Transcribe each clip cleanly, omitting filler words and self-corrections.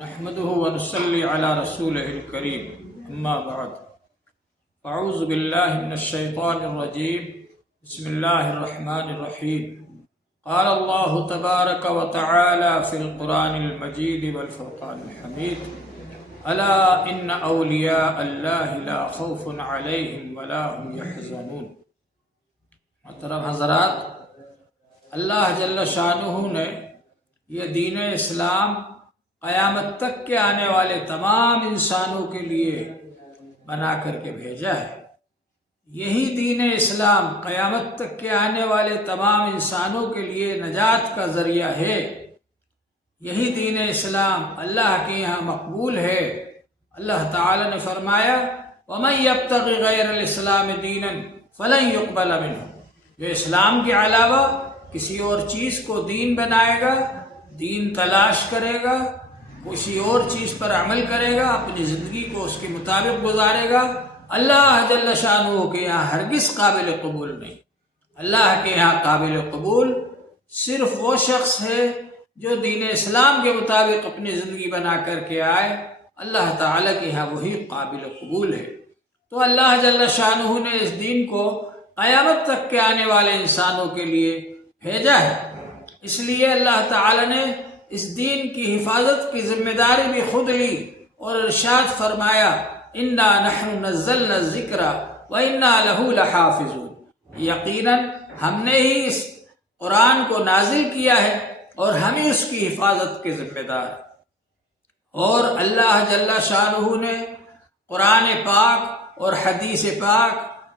نحمده ونصلي على رسوله الكريم أما بعد أعوذ بالله من الشيطان الرجيم بسم الله الرحمن الرحيم قال الله تبارك وتعالى في القرآن المجيد والفرقان الحميد ألا إن أولياء الله لا خوف عليهم ولا هم يحزنون۔ محترم حضرات، اللہ جل شانہ نے یہ دین اسلام قیامت تک کے آنے والے تمام انسانوں کے لیے بنا کر کے بھیجا ہے۔ یہی دین اسلام قیامت تک کے آنے والے تمام انسانوں کے لیے نجات کا ذریعہ ہے۔ یہی دین اسلام اللہ کے یہاں مقبول ہے۔ اللہ تعالی نے فرمایا وَمَن يَبْتَغِ غَيْرَ الْإِسْلَامِ دِينًا فَلَن يُقْبَلَ مِنْهُ، جو اسلام کے علاوہ کسی اور چیز کو دین بنائے گا، دین تلاش کرے گا، کسی اور چیز پر عمل کرے گا، اپنی زندگی کو اس کے مطابق گزارے گا، اللہ جل شانہ کے یہاں ہرگز قابل قبول نہیں۔ اللہ کے یہاں قابل قبول صرف وہ شخص ہے جو دین اسلام کے مطابق اپنی زندگی بنا کر کے آئے۔ اللہ تعالیٰ کے یہاں وہی قابل قبول ہے۔ تو اللہ جل شانہ نے اس دین کو قیامت تک کے آنے والے انسانوں کے لیے بھیجا ہے۔ اس لیے اللہ تعالیٰ نے اس دین کی حفاظت کی ذمہ داری بھی خود لی اور ارشاد فرمایا اِنَّا نَحْنُ نَزَّلْنَا الذِّكْرَ وَإِنَّا لَهُ لَحَافِظُونَ، یقیناً ہم نے ہی اس قرآن کو نازل کیا ہے اور ہم ہی اس کی حفاظت کے ذمہ دار۔ اور اللہ جل شانہ نے قرآن پاک اور حدیث پاک،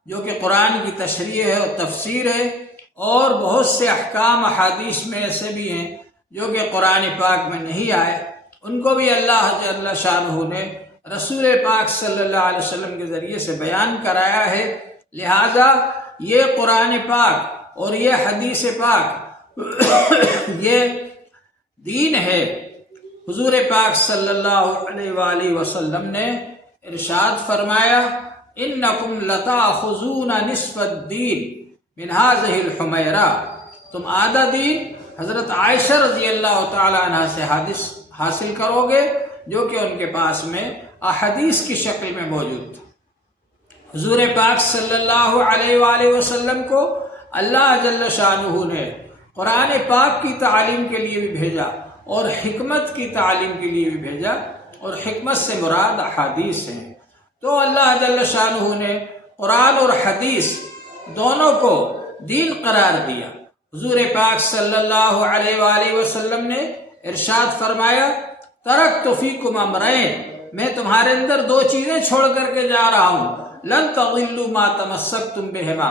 جو کہ قرآن کی تشریح ہے اور تفسیر ہے، اور بہت سے احکام احادیث میں ایسے بھی ہیں جو کہ قرآن پاک میں نہیں آئے، ان کو بھی اللہ جل شانہ نے رسول پاک صلی اللہ علیہ وسلم کے ذریعے سے بیان کرایا ہے۔ لہذا یہ قرآن پاک اور یہ حدیث پاک یہ دین ہے۔ حضور پاک صلی اللہ علیہ وآلہ وسلم نے ارشاد فرمایا انکم لتاخذون نصف الدین من هذه الحمیرہ، تم آدھا دین حضرت عائشہ رضی اللہ تعالی عنہ سے حاصل کرو گے، جو کہ ان کے پاس میں احادیث کی شکل میں موجود تھا۔ حضور پاک صلی اللہ علیہ وآلہ وسلم کو اللہ جل شانہ نے قرآن پاک کی تعلیم کے لیے بھی بھیجا اور حکمت کی تعلیم کے لیے بھی بھیجا، اور حکمت سے مراد احادیث ہیں۔ تو اللہ جل شانہ نے قرآن اور حدیث دونوں کو دین قرار دیا۔ حضور پاک صلی اللہ علیہ وآلہ وسلم نے ارشاد فرمایا ترکت فیکم امرین، میں تمہارے اندر دو چیزیں چھوڑ کر کے جا رہا ہوں، لن تضلوا ما تمسکتم بہما،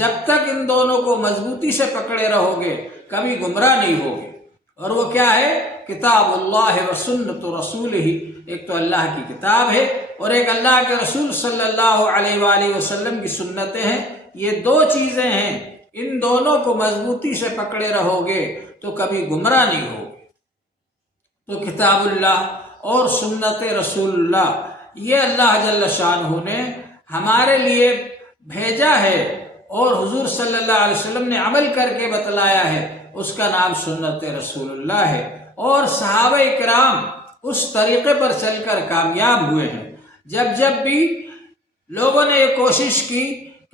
جب تک ان دونوں کو مضبوطی سے پکڑے رہو گے کبھی گمراہ نہیں ہوگے۔ اور وہ کیا ہے؟ کتاب اللہ و سنت رسولہ، ایک تو اللہ کی کتاب ہے اور ایک اللہ کے رسول صلی اللہ علیہ وآلہ وسلم کی سنتیں ہیں۔ یہ دو چیزیں ہیں، ان دونوں کو مضبوطی سے پکڑے رہو گے تو کبھی گمراہ نہیں ہوگے۔ تو کتاب اللہ اور سنت رسول اللہ یہ اللہ جل شانہ نے ہمارے لیے بھیجا ہے، اور حضور صلی اللہ علیہ وسلم نے عمل کر کے بتلایا ہے، اس کا نام سنت رسول اللہ ہے۔ اور صحابہ کرام اس طریقے پر چل کر کامیاب ہوئے ہیں۔ جب بھی لوگوں نے یہ کوشش کی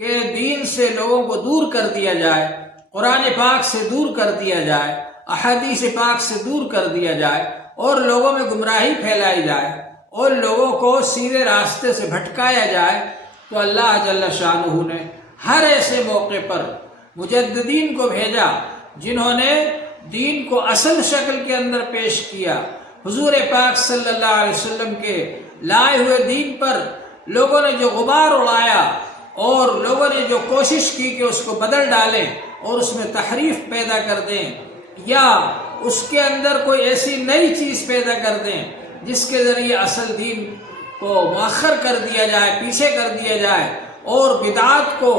کہ دین سے لوگوں کو دور کر دیا جائے، قرآن پاک سے دور کر دیا جائے، احادیث پاک سے دور کر دیا جائے، اور لوگوں میں گمراہی پھیلائی جائے اور لوگوں کو سیدھے راستے سے بھٹکایا جائے، تو اللہ جل شانہ نے ہر ایسے موقع پر مجددین کو بھیجا جنہوں نے دین کو اصل شکل کے اندر پیش کیا۔ حضور پاک صلی اللہ علیہ وسلم کے لائے ہوئے دین پر لوگوں نے جو غبار اڑایا اور لوگوں نے جو کوشش کی کہ اس کو بدل ڈالیں اور اس میں تحریف پیدا کر دیں، یا اس کے اندر کوئی ایسی نئی چیز پیدا کر دیں جس کے ذریعے اصل دین کو مؤخر کر دیا جائے، پیچھے کر دیا جائے، اور بدعات کو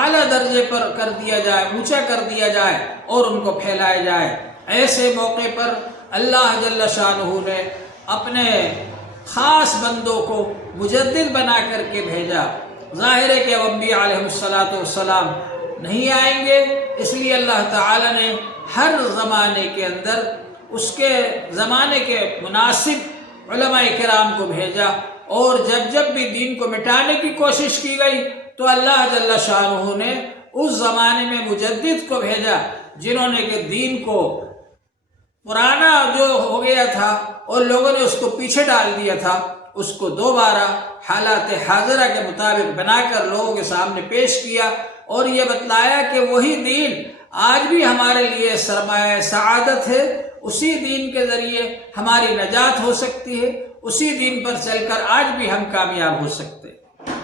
اعلیٰ درجے پر کر دیا جائے، اونچا کر دیا جائے اور ان کو پھیلایا جائے، ایسے موقع پر اللہ جل شانہ نے اپنے خاص بندوں کو مجدد بنا کر کے بھیجا۔ ظاہر ہے کہ انبیاء علیہ السلام نہیں آئیں گے، اس لیے اللہ تعالی نے ہر زمانے کے اندر اس کے زمانے کے مناسب علماء کرام کو بھیجا، اور جب جب بھی دین کو مٹانے کی کوشش کی گئی تو اللہ جل شانہ نے اس زمانے میں مجدد کو بھیجا، جنہوں نے کہ دین کو پرانا جو ہو گیا تھا اور لوگوں نے اس کو پیچھے ڈال دیا تھا، اس کو دوبارہ حالات حاضرہ کے مطابق بنا کر لوگوں کے سامنے پیش کیا، اور یہ بتلایا کہ وہی دین آج بھی ہمارے لیے سرمایہ سعادت ہے، اسی دین کے ذریعے ہماری نجات ہو سکتی ہے، اسی دین پر چل کر آج بھی ہم کامیاب ہو سکتے ہیں۔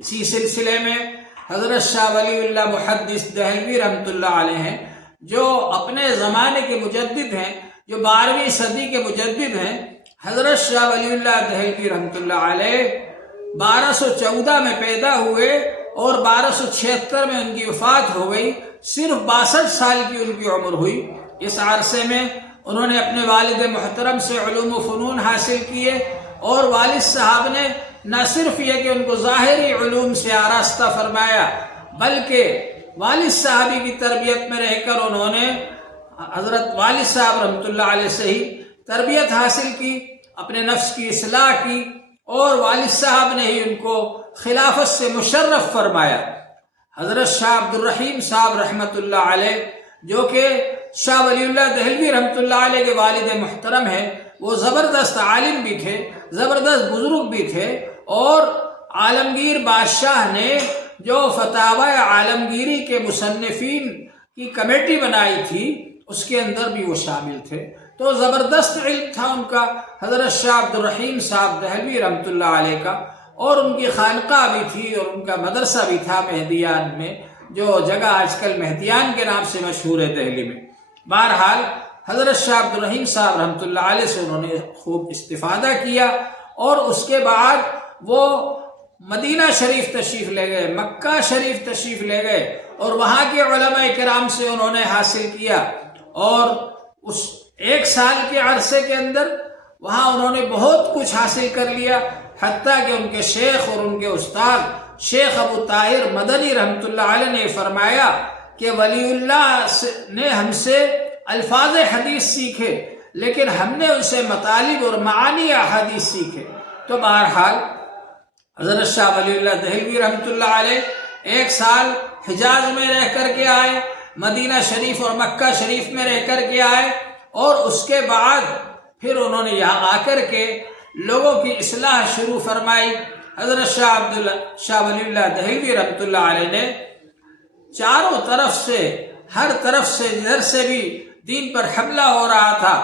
اسی سلسلے میں حضرت شاہ ولی اللہ محدث دہلوی رحمۃ اللہ علیہ ہیں، جو اپنے زمانے کے مجدد ہیں، جو 12ویں صدی کے مجدد ہیں۔ حضرت شاہ ولی اللہ دہلوی رحمۃ اللہ علیہ 1214 میں پیدا ہوئے اور 1276 میں ان کی وفات ہو گئی، صرف 62 سال کی ان کی عمر ہوئی۔ اس عرصے میں انہوں نے اپنے والد محترم سے علوم و فنون حاصل کیے، اور والد صاحب نے نہ صرف یہ کہ ان کو ظاہری علوم سے آراستہ فرمایا، بلکہ والد صاحب کی تربیت میں رہ کر انہوں نے حضرت والد صاحب رحمۃ اللہ علیہ سے ہی تربیت حاصل کی، اپنے نفس کی اصلاح کی، اور والد صاحب نے ہی ان کو خلافت سے مشرف فرمایا۔ حضرت شاہ عبد الرحیم صاحب رحمۃ اللہ علیہ، جو کہ شاہ ولی اللہ دہلوی رحمۃ اللہ علیہ کے والد محترم ہیں، وہ زبردست عالم بھی تھے، زبردست بزرگ بھی تھے، اور عالمگیر بادشاہ نے جو فتاوی عالمگیری کے مصنفین کی کمیٹی بنائی تھی، اس کے اندر بھی وہ شامل تھے۔ تو زبردست علم تھا ان کا، حضرت شاہ عبد الرحیم صاحب دہلوی رحمۃ اللہ علیہ کا، اور ان کی خانقاہ بھی تھی اور ان کا مدرسہ بھی تھا مہدیان میں، جو جگہ آج کل مہدیان کے نام سے مشہور ہے دہلی میں۔ بہرحال حضرت شاہ عبد الرحیم صاحب رحمۃ اللہ علیہ سے انہوں نے خوب استفادہ کیا، اور اس کے بعد وہ مدینہ شریف تشریف لے گئے، مکہ شریف تشریف لے گئے، اور وہاں کے علماء کرام سے انہوں نے حاصل کیا، اور اس 1 سال کے عرصے کے اندر وہاں انہوں نے بہت کچھ حاصل کر لیا، حتیٰ کہ ان کے شیخ اور ان کے استاد شیخ ابو طاہر مدنی رحمۃ اللہ علیہ نے فرمایا کہ ولی اللہ نے ہم سے الفاظ حدیث سیکھے، لیکن ہم نے ان سے مطالب اور معانی احادیث سیکھے۔ تو بہرحال حضرت شاہ ولی اللہ دہلوی رحمۃ اللہ علیہ 1 سال حجاز میں رہ کر کے آئے، مدینہ شریف اور مکہ شریف میں رہ کر کے آئے، اور اس کے بعد پھر انہوں نے یہاں آ کر کے لوگوں کی اصلاح شروع فرمائی۔ حضرت شاہ ولی اللہ دہلوی رحمۃ اللہ علیہ نے چاروں طرف سے، ہر طرف سے جدھر سے بھی دین پر حملہ ہو رہا تھا،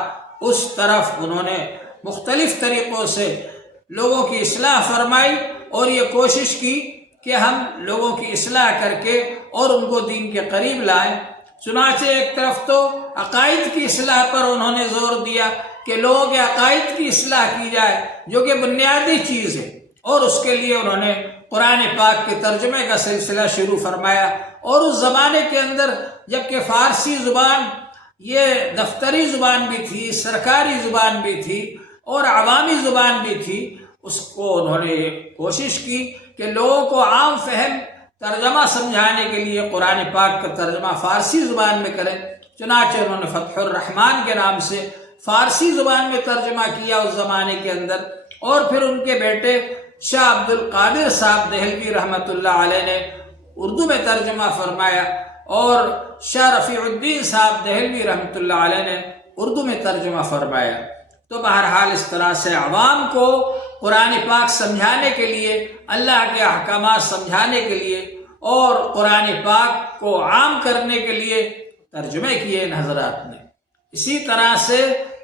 اس طرف انہوں نے مختلف طریقوں سے لوگوں کی اصلاح فرمائی، اور یہ کوشش کی کہ ہم لوگوں کی اصلاح کر کے اور ان کو دین کے قریب لائیں۔ چنانچہ ایک طرف تو عقائد کی اصلاح پر انہوں نے زور دیا کہ لوگوں کے عقائد کی اصلاح کی جائے، جو کہ بنیادی چیز ہے، اور اس کے لیے انہوں نے قرآن پاک کے ترجمے کا سلسلہ شروع فرمایا۔ اور اس زمانے کے اندر جبکہ فارسی زبان یہ دفتری زبان بھی تھی، سرکاری زبان بھی تھی، اور عوامی زبان بھی تھی، اس کو انہوں نے کوشش کی کہ لوگوں کو عام فہم ترجمہ سمجھانے کے لیے قرآن پاک کا ترجمہ فارسی زبان میں کریں۔ چنانچہ انہوں نے فتح الرحمن کے نام سے فارسی زبان میں ترجمہ کیا اس زمانے کے اندر، اور پھر ان کے بیٹے شاہ عبد القادر صاحب دہلوی رحمۃ اللہ علیہ نے اردو میں ترجمہ فرمایا، اور شاہ رفیع الدین صاحب دہلوی رحمۃ اللہ علیہ نے اردو میں ترجمہ فرمایا۔ تو بہرحال اس طرح سے عوام کو قرآن پاک سمجھانے کے لیے، اللہ کے احکامات سمجھانے کے لیے، اور قرآن پاک کو عام کرنے کے لیے ترجمے کیے ان حضرات نے۔ اسی طرح سے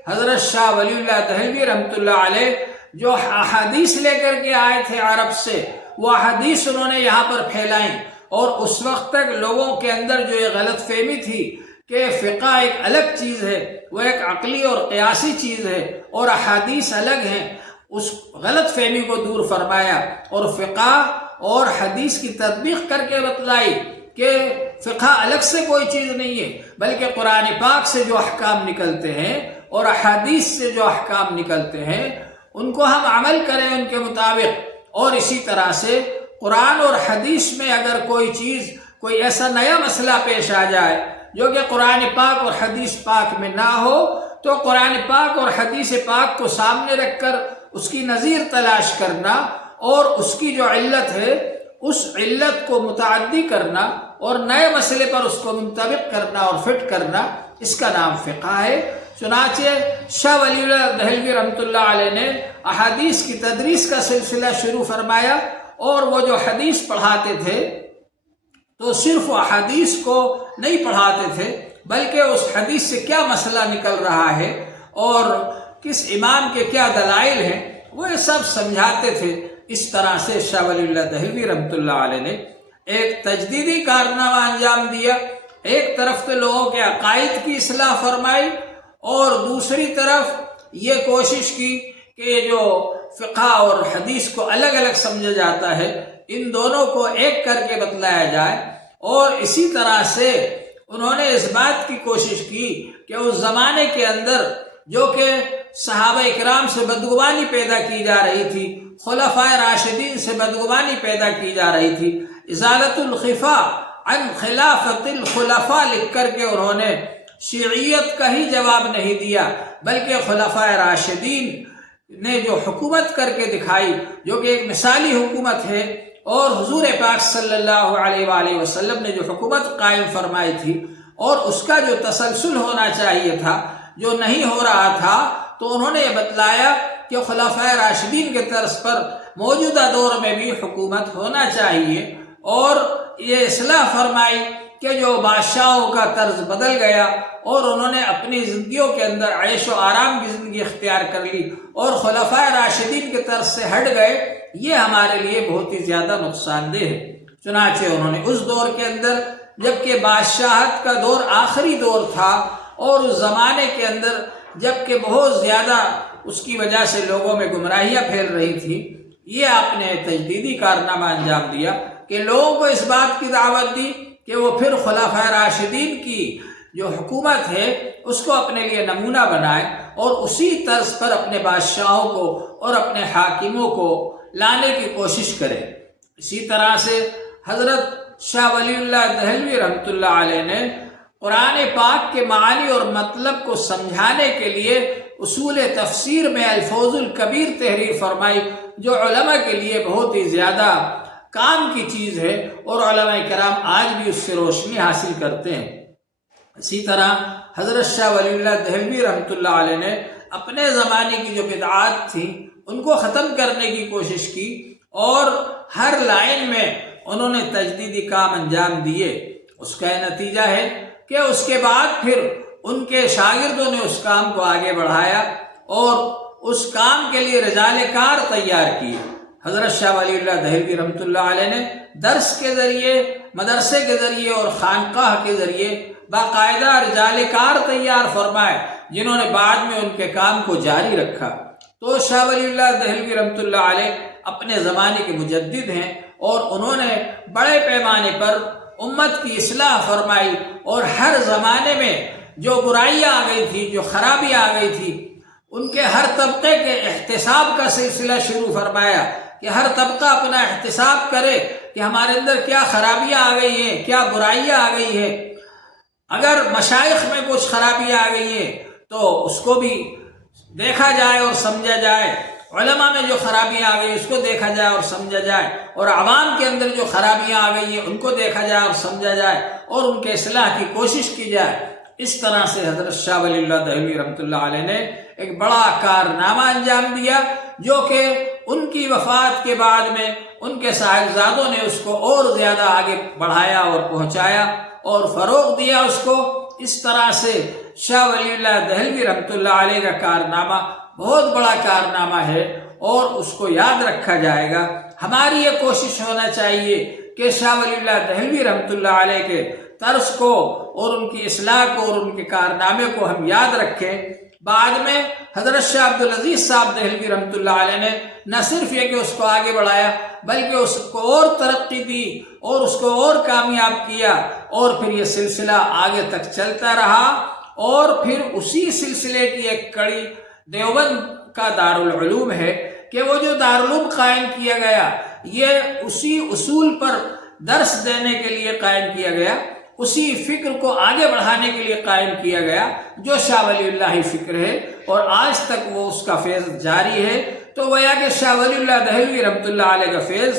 حضرت شاہ ولی اللہ دہلوی رحمۃ اللہ علیہ جو احادیث لے کر کے آئے تھے عرب سے، وہ احادیث انہوں نے یہاں پر پھیلائیں، اور اس وقت تک لوگوں کے اندر جو یہ غلط فہمی تھی کہ فقہ ایک الگ چیز ہے، وہ ایک عقلی اور قیاسی چیز ہے، اور احادیث الگ ہیں، اس غلط فہمی کو دور فرمایا، اور فقہ اور حدیث کی تطبیق کر کے بتلائی کہ فقہ الگ سے کوئی چیز نہیں ہے، بلکہ قرآن پاک سے جو احکام نکلتے ہیں اور احادیث سے جو احکام نکلتے ہیں ان کو ہم عمل کریں ان کے مطابق۔ اور اسی طرح سے قرآن اور حدیث میں اگر کوئی چیز، کوئی ایسا نیا مسئلہ پیش آ جائے جو کہ قرآن پاک اور حدیث پاک میں نہ ہو، تو قرآن پاک اور حدیث پاک کو سامنے رکھ کر اس کی نظیر تلاش کرنا اور اس کی جو علت ہے اس علت کو متعدی کرنا اور نئے مسئلے پر اس کو منطبق کرنا اور فٹ کرنا، اس کا نام فقہ ہے۔ چنانچہ شاہ ولی اللہ دہلوی رحمۃ اللہ علیہ نے احادیث کی تدریس کا سلسلہ شروع فرمایا، اور وہ جو حدیث پڑھاتے تھے تو صرف احادیث کو نہیں پڑھاتے تھے، بلکہ اس حدیث سے کیا مسئلہ نکل رہا ہے اور کس امام کے کیا دلائل ہیں وہ یہ سب سمجھاتے تھے۔ اس طرح سے شاہ ولی اللہ دہلوی رحمۃ اللہ علیہ نے ایک تجدیدی کارنامہ انجام دیا۔ ایک طرف تو لوگوں کے عقائد کی اصلاح فرمائی، اور دوسری طرف یہ کوشش کی کہ یہ جو فقہ اور حدیث کو الگ الگ سمجھا جاتا ہے ان دونوں کو ایک کر کے بتلایا جائے۔ اور اسی طرح سے انہوں نے اس بات کی کوشش کی کہ اس زمانے کے اندر جو کہ صحابہ اکرام سے بدگمانی پیدا کی جا رہی تھی، خلفائے راشدین سے بدگمانی پیدا کی جا رہی تھی، ازالت الخفا عن خلافت الخلفاء لکھ کر کے انہوں نے شیعیت کا ہی جواب نہیں دیا، بلکہ خلفائے راشدین نے جو حکومت کر کے دکھائی جو کہ ایک مثالی حکومت ہے، اور حضور پاک صلی اللہ علیہ وآلہ وسلم نے جو حکومت قائم فرمائی تھی اور اس کا جو تسلسل ہونا چاہیے تھا جو نہیں ہو رہا تھا، تو انہوں نے یہ بتلایا کہ خلفائے راشدین کے طرز پر موجودہ دور میں بھی حکومت ہونا چاہیے، اور یہ اصلاح فرمائی کہ جو بادشاہوں کا طرز بدل گیا اور انہوں نے اپنی زندگیوں کے اندر عیش و آرام کی زندگی اختیار کر لی اور خلفائے راشدین کے طرز سے ہٹ گئے، یہ ہمارے لیے بہت ہی زیادہ نقصان دہ ہے۔ چنانچہ انہوں نے اس دور کے اندر جبکہ بادشاہت کا دور آخری دور تھا اور اس زمانے کے اندر جبکہ بہت زیادہ اس کی وجہ سے لوگوں میں گمراہیاں پھیل رہی تھی، یہ آپ نے تجدیدی کارنامہ انجام دیا کہ لوگوں کو اس بات کی دعوت دی کہ وہ پھر خلفائے راشدین کی جو حکومت ہے اس کو اپنے لیے نمونہ بنائے اور اسی طرز پر اپنے بادشاہوں کو اور اپنے حاکموں کو لانے کی کوشش کرے۔ اسی طرح سے حضرت شاہ ولی اللہ دہلوی رحمۃ اللہ علیہ نے قرآن پاک کے معانی اور مطلب کو سمجھانے کے لیے اصول تفسیر میں الفوز الکبیر تحریر فرمائی، جو علماء کے لیے بہت ہی زیادہ کام کی چیز ہے اور علماء کرام آج بھی اس سے روشنی حاصل کرتے ہیں۔ اسی طرح حضرت شاہ ولی اللہ دہلوی رحمۃ اللہ علیہ نے اپنے زمانے کی جو بدعات تھیں ان کو ختم کرنے کی کوشش کی، اور ہر لائن میں انہوں نے تجدیدی کام انجام دیے۔ اس کا نتیجہ ہے کہ اس کے بعد پھر ان کے شاگردوں نے اس کام کو آگے بڑھایا اور اس کام کے لیے رجال کار تیار کیے۔ حضرت شاہ ولی اللہ دہلوی رحمۃ اللہ علیہ نے درس کے ذریعے، مدرسے کے ذریعے اور خانقاہ کے ذریعے باقاعدہ رجال کار تیار فرمائے، جنہوں نے بعد میں ان کے کام کو جاری رکھا۔ تو شاہ ولی اللہ دہلوی رحمۃ اللہ علیہ اپنے زمانے کے مجدد ہیں، اور انہوں نے بڑے پیمانے پر امت کی اصلاح فرمائی، اور ہر زمانے میں جو برائیاں آ گئی تھی، جو خرابی آ گئی تھی، ان کے ہر طبقے کے احتساب کا سلسلہ شروع فرمایا کہ ہر طبقہ اپنا احتساب کرے کہ ہمارے اندر کیا خرابیاں آ گئی ہیں، کیا برائیاں آ گئی ہیں۔ اگر مشائخ میں کچھ خرابیاں آ گئی ہیں تو اس کو بھی دیکھا جائے اور سمجھا جائے، علماء میں جو خرابیاں آ گئی اس کو دیکھا جائے اور سمجھا جائے، اور عوام کے اندر جو خرابیاں آ گئی ہیں ان کو دیکھا جائے اور سمجھا جائے اور ان کے اصلاح کی کوشش کی جائے۔ اس طرح سے حضرت شاہ ولی اللہ دہلوی رحمۃ اللہ علیہ نے ایک بڑا کارنامہ انجام دیا، جو کہ ان کی وفات کے بعد میں ان کے صاحبزادوں نے اس کو اور زیادہ آگے بڑھایا اور پہنچایا اور فروغ دیا اس کو۔ اس طرح سے شاہ ولی اللہ دہلوی رحمۃ اللہ علیہ کا کارنامہ بہت بڑا کارنامہ ہے اور اس کو یاد رکھا جائے گا۔ ہماری یہ کوشش ہونا چاہیے کہ شاہ ولی اللہ دہلوی رحمۃ اللہ علیہ کے طرز کو اور ان کی اصلاح کو اور ان کے کارنامے کو ہم یاد رکھیں۔ بعد میں حضرت شاہ عبدالعزیز صاحب دہلوی رحمۃ اللہ علیہ نے نہ صرف یہ کہ اس کو آگے بڑھایا بلکہ اس کو اور ترقی دی اور اس کو اور کامیاب کیا، اور پھر یہ سلسلہ آگے تک چلتا رہا، اور پھر اسی سلسلے کی ایک کڑی دیوبند کا دارالعلوم ہے کہ وہ جو دارالعلوم قائم کیا گیا یہ اسی اصول پر درس دینے کے لیے قائم کیا گیا۔ اسی فکر کو آگے بڑھانے کے لیے قائم کیا گیا جو شاہ ولی اللہ فکر ہے، اور آج تک وہ اس کا فیض جاری ہے۔ تو گویا کہ شاہ ولی اللہ دہلوی رحمۃ اللہ علیہ کا فیض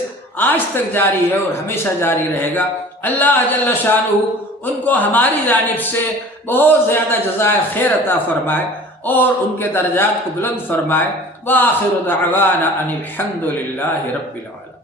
آج تک جاری ہے اور ہمیشہ جاری رہے گا۔ اللہ جل شانہ ان کو ہماری جانب سے بہت زیادہ جزائے خیر عطا فرمائے اور ان کے درجات کو بلند فرمائے۔ وآخر دعوانا ان الحمد للہ رب العالمین۔